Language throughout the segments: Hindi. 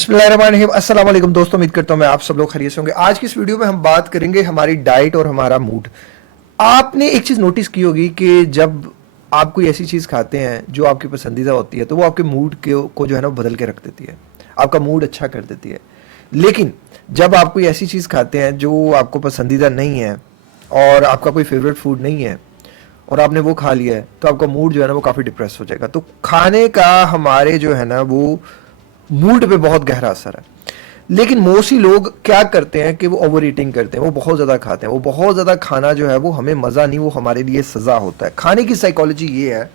बिस्मिल्लाहिर्रहमानिर्रहीम। अस्सलाम वालेकुम दोस्तों, उम्मीद करता हूँ मैं आप सब लोग खैरियत से होंगे। आज की इस वीडियो में हम बात करेंगे हमारी डाइट और हमारा मूड। आपने एक चीज़ नोटिस की होगी कि जब आप कोई ऐसी चीज़ खाते हैं जो आपकी पसंदीदा होती है तो वो आपके मूड को जो है ना बदल के रख देती है, आपका मूड अच्छा कर देती है। लेकिन जब आप कोई ऐसी चीज़ खाते हैं जो आपको पसंदीदा नहीं है और आपका कोई फेवरेट फूड नहीं है और आपने वो खा लिया है तो आपका मूड जो है ना वो काफ़ी डिप्रेस हो जाएगा। तो खाने का हमारे जो है ना वो मूड पे बहुत गहरा असर है। लेकिन मोस्टली लोग क्या करते हैं कि वो ओवर ईटिंग करते हैं, वो बहुत ज़्यादा खाते हैं। वो बहुत ज़्यादा खाना जो है वो हमें मज़ा नहीं, वो हमारे लिए सज़ा होता है। खाने की साइकोलॉजी ये है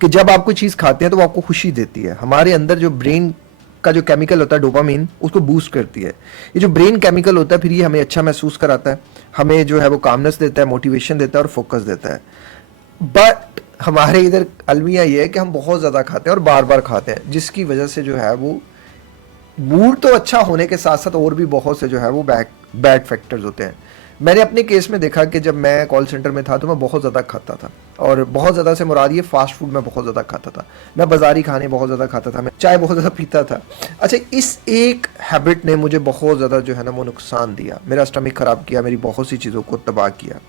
कि जब आप कोई चीज़ खाते हैं तो वो आपको खुशी देती है। हमारे अंदर जो ब्रेन का जो केमिकल होता है डोपामिन, उसको बूस्ट करती है। ये जो ब्रेन केमिकल होता है फिर ये हमें अच्छा महसूस कराता है, हमें जो है वो कामनेस देता है, मोटिवेशन देता है और फोकस देता है। बट हमारे इधर अलमिया ये है कि हम बहुत ज़्यादा खाते हैं और बार बार खाते हैं, जिसकी वजह से जो है वो मूड तो अच्छा होने के साथ साथ और भी बहुत से जो है वो बैड फैक्टर्स होते हैं। मैंने अपने केस में देखा कि जब मैं कॉल सेंटर में था तो मैं बहुत ज़्यादा खाता था, और बहुत ज़्यादा से मुराद ये फास्ट फूड मैं बहुत ज़्यादा खाता था, मैं बाज़ारी खाने बहुत ज़्यादा खाता था, मैं चाय बहुत ज़्यादा पीता था। अच्छा, इस एक हैबिट ने मुझे बहुत ज़्यादा जो है ना वो नुकसान दिया, मेरा स्टमक ख़राब किया, मेरी बहुत सी चीज़ों को तबाह किया।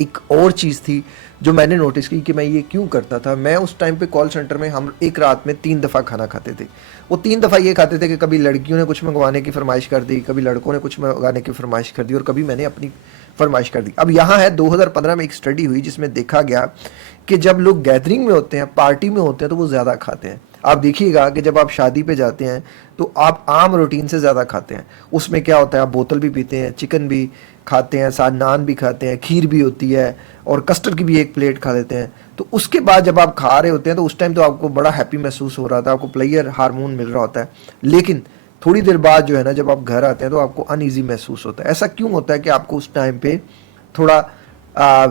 एक और चीज़ थी जो मैंने नोटिस की कि मैं ये क्यों करता था। मैं उस टाइम पे कॉल सेंटर में हम एक रात में 3 दफ़ा खाना खाते थे। वो 3 दफ़ा ये खाते थे कि कभी लड़कियों ने कुछ मंगवाने की फरमाइश कर दी, कभी लड़कों ने कुछ मंगवाने की फरमाइश कर दी और कभी मैंने अपनी फरमाइश कर दी। अब यहाँ है 2015 में एक स्टडी हुई जिसमें देखा गया कि जब लोग गैदरिंग में होते हैं, पार्टी में होते हैं तो वो ज़्यादा खाते हैं। आप देखिएगा कि जब आप शादी पे जाते हैं तो आप आम रूटीन से ज़्यादा खाते हैं। उसमें क्या होता है, आप बोतल भी पीते हैं, चिकन भी खाते हैं, साथ नान भी खाते हैं, खीर भी होती है और कस्टर्ड की भी एक प्लेट खा लेते हैं। तो उसके बाद जब आप खा रहे होते हैं तो उस टाइम तो आपको बड़ा हैप्पी महसूस हो रहा था, आपको प्लेयर हार्मोन मिल रहा होता है। लेकिन थोड़ी देर बाद जो है ना जब आप घर आते हैं तो आपको अनईजी महसूस होता है। ऐसा क्यों होता है कि आपको उस टाइम पे थोड़ा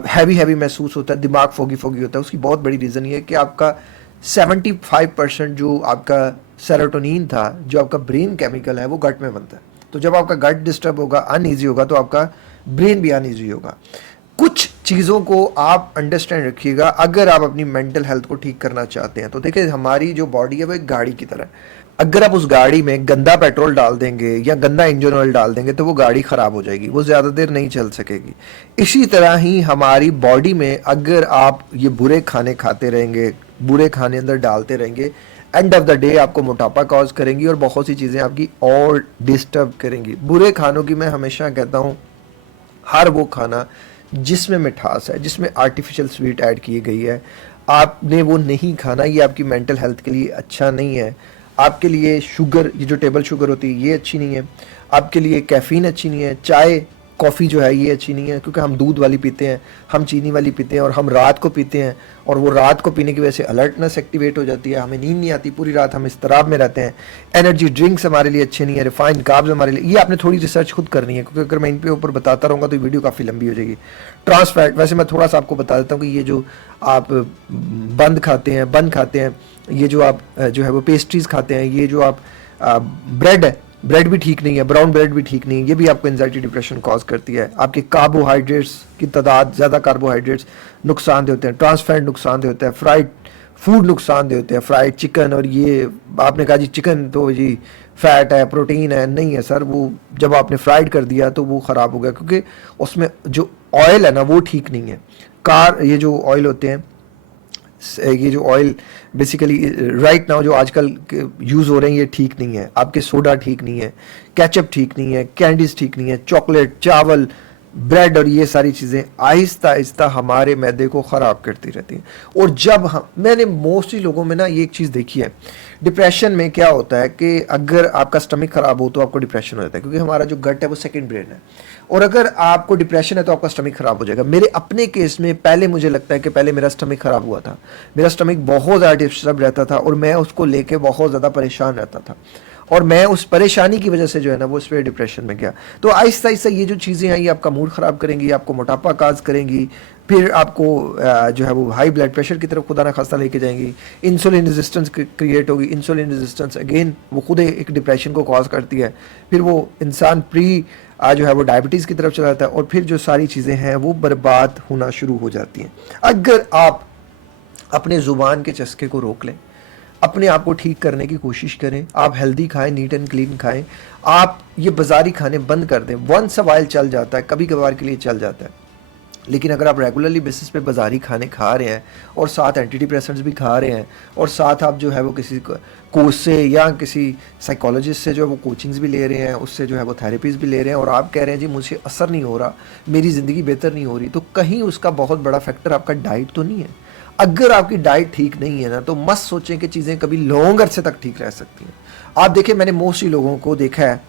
हैवी हैवी महसूस होता है, दिमाग फोगी फोगी होता है? उसकी बहुत बड़ी रीज़न ये है कि आपका 75% जो आपका सेरोटोनिन था, जो आपका ब्रेन केमिकल है, वो गट में बनता है। तो जब आपका गट डिस्टर्ब होगा, अनईजी होगा, तो आपका ब्रेन भी अनईजी होगा। कुछ चीज़ों को आप अंडरस्टैंड रखिएगा अगर आप अपनी मेंटल हेल्थ को ठीक करना चाहते हैं। तो देखिए, हमारी जो बॉडी है वो एक गाड़ी की तरह है। अगर आप उस गाड़ी में गंदा पेट्रोल डाल देंगे या गंदा इंजन ऑयल डाल देंगे तो वो गाड़ी ख़राब हो जाएगी, वो ज़्यादा देर नहीं चल सकेगी। इसी तरह ही हमारी बॉडी में अगर आप ये बुरे खाने खाते रहेंगे, बुरे खाने अंदर डालते रहेंगे, एंड ऑफ द डे आपको मोटापा कॉज करेंगी और बहुत सी चीज़ें आपकी और डिस्टर्ब करेंगी। बुरे खानों की मैं हमेशा कहता हूँ, हर वो खाना जिसमें मिठास है, जिसमें आर्टिफिशियल स्वीट ऐड की गई है, आपने वो नहीं खाना। ये आपकी मेंटल हेल्थ के लिए अच्छा नहीं है। आपके लिए शुगर, ये जो टेबल शुगर होती है, ये अच्छी नहीं है। आपके लिए कैफ़ीन अच्छी नहीं है। चाय कॉफ़ी जो है ये अच्छी नहीं है, क्योंकि हम दूध वाली पीते हैं, हम चीनी वाली पीते हैं और हम रात को पीते हैं, और वो रात को पीने की वजह से अलर्टनेस एक्टिवेट हो जाती है, हमें नींद नहीं आती, पूरी रात हम इस्तराब में रहते हैं। एनर्जी ड्रिंक्स हमारे लिए अच्छे नहीं है, रिफाइंड कार्ब्स हमारे लिए, ये आपने थोड़ी रिसर्च खुद करनी है, क्योंकि अगर मैं इन पे ऊपर बताता रहूँगा तो वीडियो काफ़ी लंबी हो जाएगी। ट्रांस फैट, वैसे मैं थोड़ा सा आपको बता देता हूँ कि ये जो आप बन खाते हैं, ये जो आप जो है वो पेस्ट्रीज़ खाते हैं, ये जो आप ब्रेड है, ब्रेड भी ठीक नहीं है, ब्राउन ब्रेड भी ठीक नहीं है, ये भी आपको एंजाइटी डिप्रेशन कॉज करती है। आपके कार्बोहाइड्रेट्स की तादाद, ज़्यादा कार्बोहाइड्रेट्स नुकसानदेह होते हैं, ट्रांस फैट नुकसानदेह होता है, फ्राइड फूड नुकसानदेह होते हैं, फ्राइड चिकन। और ये आपने कहा जी चिकन तो जी फैट है, प्रोटीन है, नहीं है सर। वो जब आपने फ्राइड कर दिया तो वो ख़राब हो गया, क्योंकि उसमें जो ऑयल है ना वो ठीक नहीं है। ये जो ऑयल होते हैं, ये जो ऑयल बेसिकली राइट नाउ जो आजकल यूज़ हो रहे हैं, ये ठीक नहीं है। आपके सोडा ठीक नहीं है, केचप ठीक नहीं है, कैंडीज़ ठीक नहीं है, चॉकलेट, चावल, ब्रेड और ये सारी चीज़ें आहिस्ता आहिस्ता हमारे मैदे को ख़राब करती रहती हैं। और जब मैंने मोस्टली लोगों में ना ये एक चीज़ देखी है, डिप्रेशन में क्या होता है कि अगर आपका स्टमक ख़राब हो तो आपको डिप्रेशन हो जाता है, क्योंकि हमारा जो गट है वो सेकंड ब्रेन है, और अगर आपको डिप्रेशन है तो आपका स्टमक ख़राब हो जाएगा। मेरे अपने केस में पहले मुझे लगता है कि पहले मेरा स्टमक ख़राब हुआ था, मेरा स्टमक बहुत ज़्यादा डिस्टर्ब रहता था और मैं उसको लेके बहुत ज़्यादा परेशान रहता था, और मैं उस परेशानी की वजह से जो है ना वो इस पर डिप्रेशन में गया। तो आहिस्ता आहिस्ता ये जो चीज़ें हैं ये आपका मूड ख़राब करेंगी, आपको मोटापा काज करेंगी, फिर आपको जो है वो हाई ब्लड प्रेशर की तरफ खुदा ना खास्ता लेके जाएंगी, इंसुलिन रेजिस्टेंस क्रिएट होगी। इंसुलिन रेजिस्टेंस अगेन वो खुद एक डिप्रेशन को कॉज करती है, फिर वो इंसान जो है वो डायबिटीज़ की तरफ चला जाता है, और फिर जो सारी चीज़ें हैं वो बर्बाद होना शुरू हो जाती हैं। अगर आप अपने ज़ुबान के चस्के को रोक लें, अपने आप को ठीक करने की कोशिश करें। आप हेल्दी खाएं, नीट एंड क्लीन खाएं। आप ये बाजारी खाने बंद कर दें। वंस अ वाइल चल जाता है, कभी कभार के लिए चल जाता है, लेकिन अगर आप रेगुलरली बेसिस पे बाजारी खाने खा रहे हैं और साथ एंटी डिप्रेसेंट्स भी खा रहे हैं और साथ आप जो है वो किसी कोर्स से या किसी साइकोलॉजिस्ट से जो है वो कोचिंग्स भी ले रहे हैं, उससे जो है वो थेरेपीज़ भी ले रहे हैं, और आप कह रहे हैं जी मुझे असर नहीं हो रहा, मेरी ज़िंदगी बेहतर नहीं हो रही, तो कहीं उसका बहुत बड़ा फैक्टर आपका डाइट तो नहीं है। अगर आपकी डाइट ठीक नहीं है ना, तो मत सोचें कि चीज़ें कभी लॉन्ग अरसे तक ठीक रह सकती हैं। आप देखिए, मैंने मोस्टली लोगों को देखा है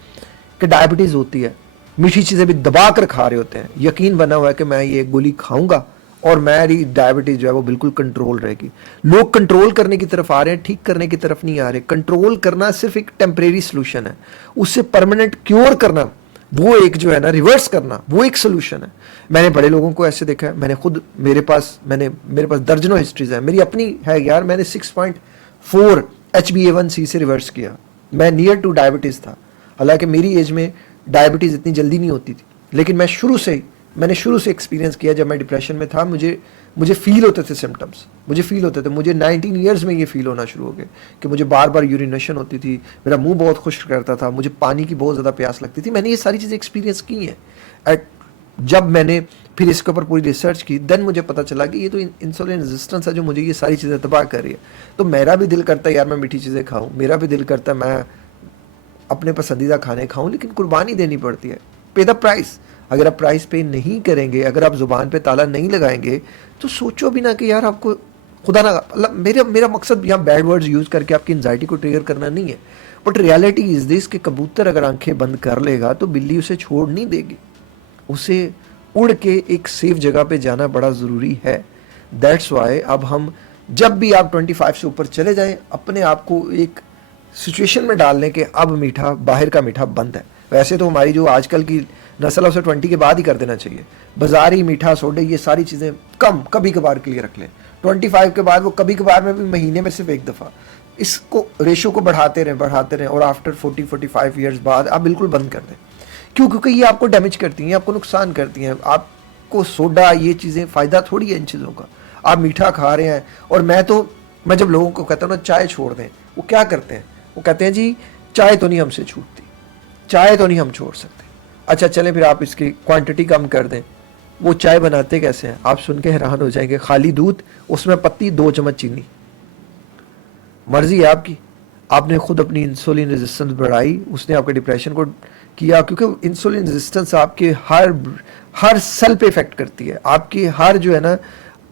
कि डायबिटीज़ होती है, मीठी चीज़ें भी दबा कर खा रहे होते हैं, यकीन बना हुआ है कि मैं ये गोली खाऊंगा और मेरी डायबिटीज़ जो है वो बिल्कुल कंट्रोल रहेगी। लोग कंट्रोल करने की तरफ आ रहे हैं, ठीक करने की तरफ नहीं आ रहे। कंट्रोल करना सिर्फ एक टेम्परेरी सोल्यूशन है, उससे परमानेंट क्योर करना, वो एक जो है ना रिवर्स करना, वो एक सोल्यूशन है। मैंने बड़े लोगों को ऐसे देखा है, मैंने खुद मेरे पास दर्जनों हिस्ट्रीज है, मेरी अपनी है यार। मैंने 6.4 HbA1c से रिवर्स किया। मैं नियर टू डायबिटीज़ था, हालांकि मेरी एज में डायबिटीज़ इतनी जल्दी नहीं होती थी, लेकिन मैंने शुरू से एक्सपीरियंस किया। जब मैं डिप्रेशन में था, मुझे फील होते थे सिम्टम्स, मुझे 19 ईयर्स में ये फील होना शुरू हो गए कि मुझे बार बार यूरिनेशन होती थी, मेरा मुंह बहुत खुश्क करता था, मुझे पानी की बहुत ज़्यादा प्यास लगती थी। मैंने ये सारी चीज़ें एक्सपीरियंस की हैं। जब मैंने फिर इसके ऊपर पूरी रिसर्च की, देन मुझे पता चला कि ये तो इंसुलिन रेजिस्टेंस है जो मुझे ये सारी चीज़ें तबाह कर रही है। तो मेरा भी दिल करता है यार मैं मीठी चीज़ें खाऊं, मेरा भी दिल करता है मैं अपने पसंदीदा खाने खाऊं, लेकिन कुर्बानी देनी पड़ती है। पे द प्राइस। अगर आप प्राइस पे नहीं करेंगे, अगर आप जुबान पे ताला नहीं लगाएंगे, तो सोचो भी ना कि यार आपको खुदा ना, मतलब मेरा मकसद यहाँ बैड वर्ड्स यूज़ करके आपकी एंजाइटी को ट्रिगर करना नहीं है, बट रियलिटी इज़ दिस कि कबूतर अगर आंखें बंद कर लेगा तो बिल्ली उसे छोड़ नहीं देगी। उसे उड़ के एक सेफ जगह पे जाना बड़ा ज़रूरी है। दैट्स वाई अब हम जब भी आप 25 से ऊपर चले जाएं, अपने आप को एक सिचुएशन में डाल लें कि अब मीठा, बाहर का मीठा बंद है। वैसे तो हमारी जो आजकल की नस्ल है उसे 20 के बाद ही कर देना चाहिए। बाजारी मीठा, सोडे, ये सारी चीज़ें कम, कभी कभार के लिए रख लें। 25 के बाद वो कभी कभार में भी महीने में सिर्फ एक दफ़ा, इसको रेशो को बढ़ाते रहें और आफ्टर 40-45 ईयर्स बाद आप बिल्कुल बंद कर दें। क्यों? क्योंकि ये आपको डैमेज करती हैं, आपको नुकसान करती हैं। आपको सोडा, ये चीज़ें फ़ायदा थोड़ी है इन चीज़ों का। आप मीठा खा रहे हैं, और मैं जब लोगों को कहता हूँ ना चाय छोड़ दें, वो क्या करते हैं? वो कहते हैं जी चाय तो नहीं हमसे छूटती, चाय तो नहीं हम छोड़ सकते। अच्छा चलें फिर आप इसकी क्वांटिटी कम कर दें। वो चाय बनाते कैसे हैं? आप सुन के हैरान हो जाएंगे। खाली दूध, उसमें पत्ती, 2 चम्मच चीनी। मर्जी है आपकी। आपने खुद अपनी इंसुलिन रेजिस्टेंस बढ़ाई, उसने आपके डिप्रेशन को किया, क्योंकि इंसुलिन रेजिस्टेंस आपके हर सेल पे इफेक्ट करती है, आपकी हर जो है ना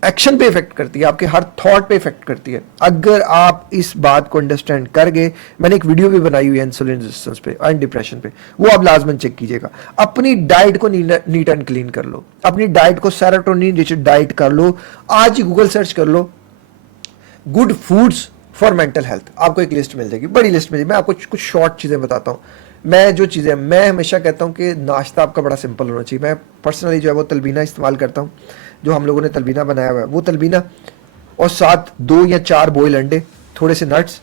एक्शन पे इफेक्ट करती है, आपके हर थॉट पे इफेक्ट करती है। अगर आप इस बात को अंडरस्टैंड कर गए, मैंने एक वीडियो भी बनाई हुई है इंसुलिन रेजिस्टेंस पे एंड डिप्रेशन पे, वो आप लाजमन चेक कीजिएगा। अपनी डाइट को नीट एंड क्लीन कर लो, अपनी डाइट को सेरोटोनिन रिच डाइट कर लो। आज ही गूगल सर्च कर लो good foods for mental health, आपको एक लिस्ट मिल जाएगी, बड़ी लिस्ट मिल जाएगी। मैं आपको कुछ शॉर्ट चीज़ें बताता हूँ। मैं हमेशा कहता हूँ कि नाश्ता आपका बड़ा सिंपल होना चाहिए। मैं पर्सनली जो है वो तलबीना इस्तेमाल करता हूँ, जो हम लोगों ने तलबीना बनाया हुआ है, वो तलबीना और साथ 2 या 4 बॉयल अंडे, थोड़े से नट्स,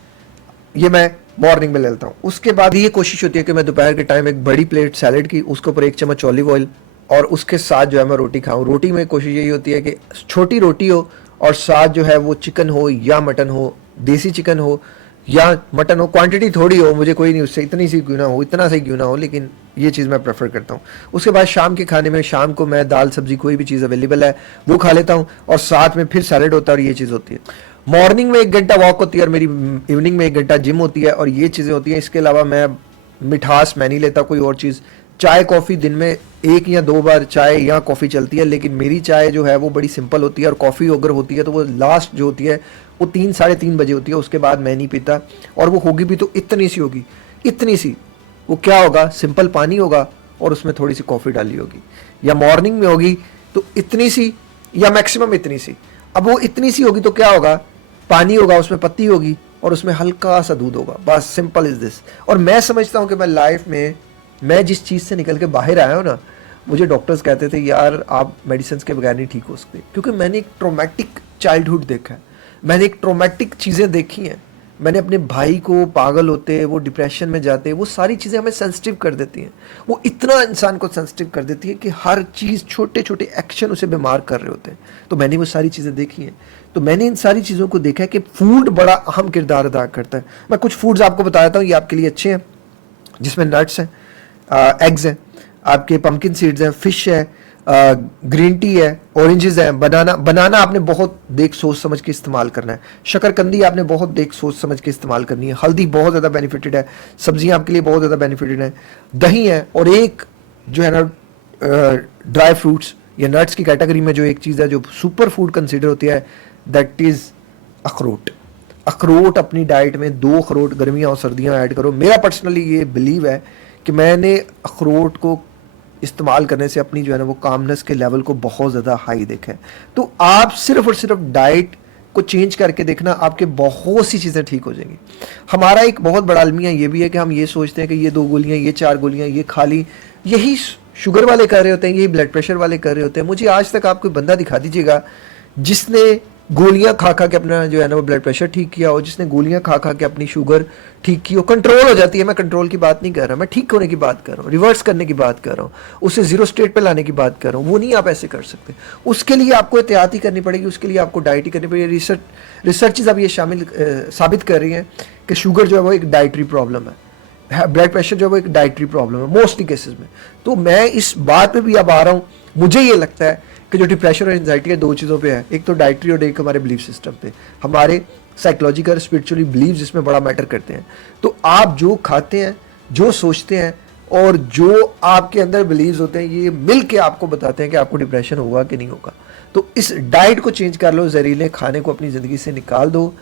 ये मैं मॉर्निंग में ले लेता हूँ। उसके बाद ये कोशिश होती है कि मैं दोपहर के टाइम एक बड़ी प्लेट सैलेड की, उसके ऊपर 1 चम्मच ऑलिव ऑयल, और उसके साथ जो है मैं रोटी खाऊं। रोटी में कोशिश यही होती है कि छोटी रोटी हो और साथ जो है वो चिकन हो या मटन हो, देसी चिकन हो या मटन हो, क्वांटिटी थोड़ी हो, मुझे कोई नहीं उससे इतना सही क्यों ना हो, लेकिन ये चीज़ मैं प्रेफर करता हूँ। उसके बाद शाम के खाने में, शाम को मैं दाल सब्जी कोई भी चीज़ अवेलेबल है वो खा लेता हूँ, और साथ में फिर सैलेड होता है, और ये चीज़ होती है। मॉर्निंग में 1 घंटा वॉक होती है, और मेरी इवनिंग में 1 घंटा जिम होती है, और ये चीज़ें होती हैं। इसके अलावा मैं मिठास मैं नहीं लेता कोई और चीज़। चाय कॉफ़ी दिन में 1 या 2 बार चाय या कॉफ़ी चलती है, लेकिन मेरी चाय जो है वो बड़ी सिंपल होती है, और कॉफ़ी अगर होती है तो वो लास्ट जो होती है वो 3 साढ़े 3 बजे होती है, उसके बाद मैं नहीं पीता। और वो होगी भी तो इतनी सी होगी, इतनी सी। वो क्या होगा, सिंपल पानी होगा और उसमें थोड़ी सी कॉफ़ी डाली होगी, या मॉर्निंग में होगी तो इतनी सी या मैक्सिमम इतनी सी। अब वो इतनी सी होगी तो क्या होगा, पानी होगा, उसमें पत्ती होगी और उसमें हल्का सा दूध होगा, बस सिंपल इज़ दिस। और मैं समझता हूँ कि मैं लाइफ में, मैं जिस चीज़ से निकल के बाहर आया हूँ ना, मुझे डॉक्टर्स कहते थे यार आप मेडिसिन के बगैर नहीं ठीक हो सकते, क्योंकि मैंने एक ट्रोमैटिक चाइल्डहुड देखा है, मैंने एक ट्रोमैटिक चीज़ें देखी हैं। मैंने अपने भाई को पागल होते, वो डिप्रेशन में जाते, वो सारी चीज़ें हमें सेंसिटिव कर देती हैं। वो इतना इंसान को सेंसिटिव कर देती है कि हर चीज़, छोटे छोटे एक्शन उसे बीमार कर रहे होते हैं। तो मैंने वो सारी चीज़ें देखी हैं। तो मैंने इन सारी चीज़ों को देखा है कि फूड बड़ा अहम किरदार अदा करता है। मैं कुछ फूड्स आपको बता देता हूँ, ये आपके लिए अच्छे हैं, जिसमें नट्स हैं, एग्स हैं, आपके पम्पकिन सीड्स हैं, फिश है, ग्रीन टी है, ऑरेंजेस है, बनाना आपने बहुत देख सोच समझ के इस्तेमाल करना है। शकरकंदी आपने बहुत देख सोच समझ के इस्तेमाल करनी है। हल्दी बहुत ज़्यादा बेनिफिटेड है, सब्जियां आपके लिए बहुत ज़्यादा बेनिफिटेड है। दही है, और एक जो है ना ड्राई फ्रूट्स या नट्स की कैटेगरी में जो एक चीज़ है जो सुपर फूड कंसिडर होती है, दैट इज़ अखरोट। अखरोट अपनी डाइट में 2 अखरोट गर्मियाँ और सर्दियाँ ऐड करो। मेरा पर्सनली ये बिलीव है कि मैंने अखरोट को इस्तेमाल करने से अपनी जो है ना वो कामनेस के लेवल को बहुत ज़्यादा हाई देखा है। तो आप सिर्फ और सिर्फ डाइट को चेंज करके देखना, आपके बहुत सी चीज़ें ठीक हो जाएंगी। हमारा एक बहुत बड़ा अलमिया ये भी है कि हम ये सोचते हैं कि ये 2 गोलियां, ये 4 गोलियां, ये खा ली, यही शुगर वाले कर रहे होते हैं, यही ब्लड प्रेशर वाले कर रहे होते हैं। मुझे आज तक आप कोई बंदा दिखा दीजिएगा जिसने गोलियां खा खा के अपना जो है ना वो ब्लड प्रेशर ठीक किया हो, जिसने गोलियां खा खा के अपनी शुगर ठीक की हो। कंट्रोल हो जाती है, मैं कंट्रोल की बात नहीं कर रहा, मैं ठीक होने की बात कर रहा हूँ, रिवर्स करने की बात कर रहा हूँ, उसे जीरो स्टेट पे लाने की बात कर रहा हूँ। वो नहीं आप ऐसे कर सकते। उसके लिए आपको एहतियाती करनी पड़ेगी, उसके लिए आपको डाइट ही करनी पड़ेगी। रिसर्चेज अब ये साबित कर रही हैं कि शुगर जो है वो एक डाइटरी प्रॉब्लम है, ब्लड प्रेशर जो है वो एक डाइटरी प्रॉब्लम है मोस्टली केसेस में। तो मैं इस बात पे भी अब आ रहा हूँ, मुझे ये लगता है कि जो डिप्रेशन और एंजाइटी है 2 चीज़ों पे है, एक तो डाइटरी और एक हमारे बिलीफ सिस्टम पे, हमारे साइकोलॉजिकल स्पिरिचुअली बिलीव जिसमें बड़ा मैटर करते हैं। तो आप जो खाते हैं, जो सोचते हैं और जो आपके अंदर बिलीव्स होते हैं, ये मिल के आपको बताते हैं कि आपको डिप्रेशन होगा कि नहीं होगा। तो इस डाइट को चेंज कर लो, जहरीले खाने को अपनी ज़िंदगी से निकाल दो,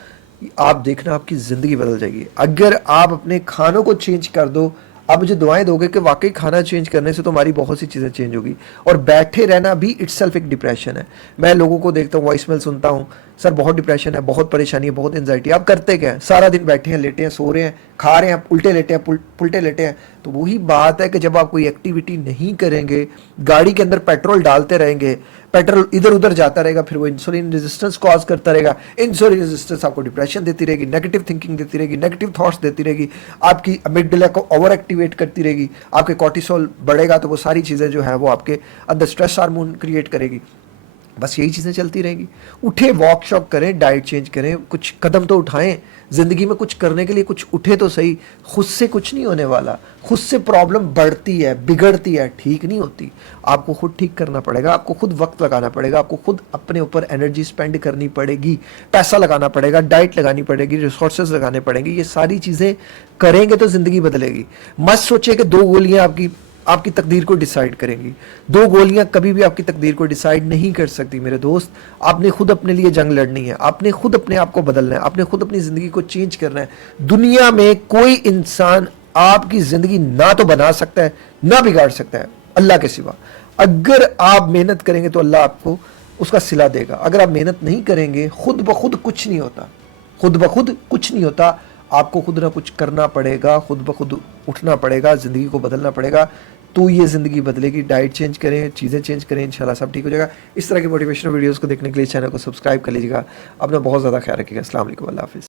आप देखना आपकी ज़िंदगी बदल जाएगी। अगर आप अपने खानों को चेंज कर दो, आप मुझे दुआएं दोगे कि वाकई खाना चेंज करने से तो हमारी बहुत सी चीज़ें चेंज होगी। और बैठे रहना भी इट्सल्फ एक डिप्रेशन है। मैं लोगों को देखता हूँ, वॉइसमेल सुनता हूँ, सर बहुत डिप्रेशन है, बहुत परेशानी है, बहुत एंजाइटी। आप करते क्या हैं? सारा दिन बैठे हैं, लेटे हैं, सो रहे हैं, खा रहे हैं, उल्टे लेटे हैं, पुल्टे लेटे हैं। तो वही बात है कि जब आप कोई एक्टिविटी नहीं करेंगे, गाड़ी के अंदर पेट्रोल डालते रहेंगे, पेट्रोल इधर उधर जाता रहेगा, फिर वो इंसुलिन रेजिस्टेंस कॉज करता रहेगा। इंसुलिन रेजिस्टेंस आपको डिप्रेशन देती रहेगी, नेगेटिव थिंकिंग देती रहेगी, नेगेटिव थॉट्स देती रहेगी, आपकी अमिगडाला को ओवर एक्टिवेट करती रहेगी, आपके कॉर्टिसोल बढ़ेगा, तो वो सारी चीज़ें जो है वो आपके अंदर स्ट्रेस हार्मोन क्रिएट करेगी। बस यही चीज़ें चलती रहेंगी। उठे, वॉक शॉक करें, डाइट चेंज करें, कुछ कदम तो उठाएं ज़िंदगी में, कुछ करने के लिए कुछ उठे तो सही। खुद से कुछ नहीं होने वाला, खुद से प्रॉब्लम बढ़ती है, बिगड़ती है, ठीक नहीं होती। आपको खुद ठीक करना पड़ेगा, आपको खुद वक्त लगाना पड़ेगा, आपको खुद अपने ऊपर एनर्जी स्पेंड करनी पड़ेगी, पैसा लगाना पड़ेगा, डाइट लगानी पड़ेगी, रिसोर्सेज लगाने पड़ेंगे। ये सारी चीज़ें करेंगे तो ज़िंदगी बदलेगी। मत सोचे कि 2 गोलियाँ आपकी तकदीर को डिसाइड करेंगी। 2 गोलियां कभी भी आपकी तकदीर को डिसाइड नहीं कर सकती मेरे दोस्त। आपने खुद अपने लिए जंग लड़नी है, आपने खुद अपने आप को बदलना है, आपने खुद अपनी ज़िंदगी को चेंज करना है। दुनिया में कोई इंसान आपकी ज़िंदगी ना तो बना सकता है ना बिगाड़ सकता है, अल्लाह के सिवा। अगर आप मेहनत करेंगे तो अल्लाह आपको उसका सिला देगा। अगर आप मेहनत नहीं करेंगे, खुद ब खुद कुछ नहीं होता, खुद ब खुद कुछ नहीं होता। आपको खुद ना कुछ करना पड़ेगा, खुद ब खुद उठना पड़ेगा, ज़िंदगी को बदलना पड़ेगा, तो ये ज़िंदगी बदलेगी। डाइट चेंज करें, चीज़ें चेंज करें, इंशाल्लाह सब ठीक हो जाएगा। इस तरह की मोटिवेशनल वीडियोस को देखने के लिए चैनल को सब्सक्राइब कर लीजिएगा। अपना बहुत ज़्यादा ख्याल रखिएगा। अस्सलाम वालेकुम, अल्लाह हाफ़िज़।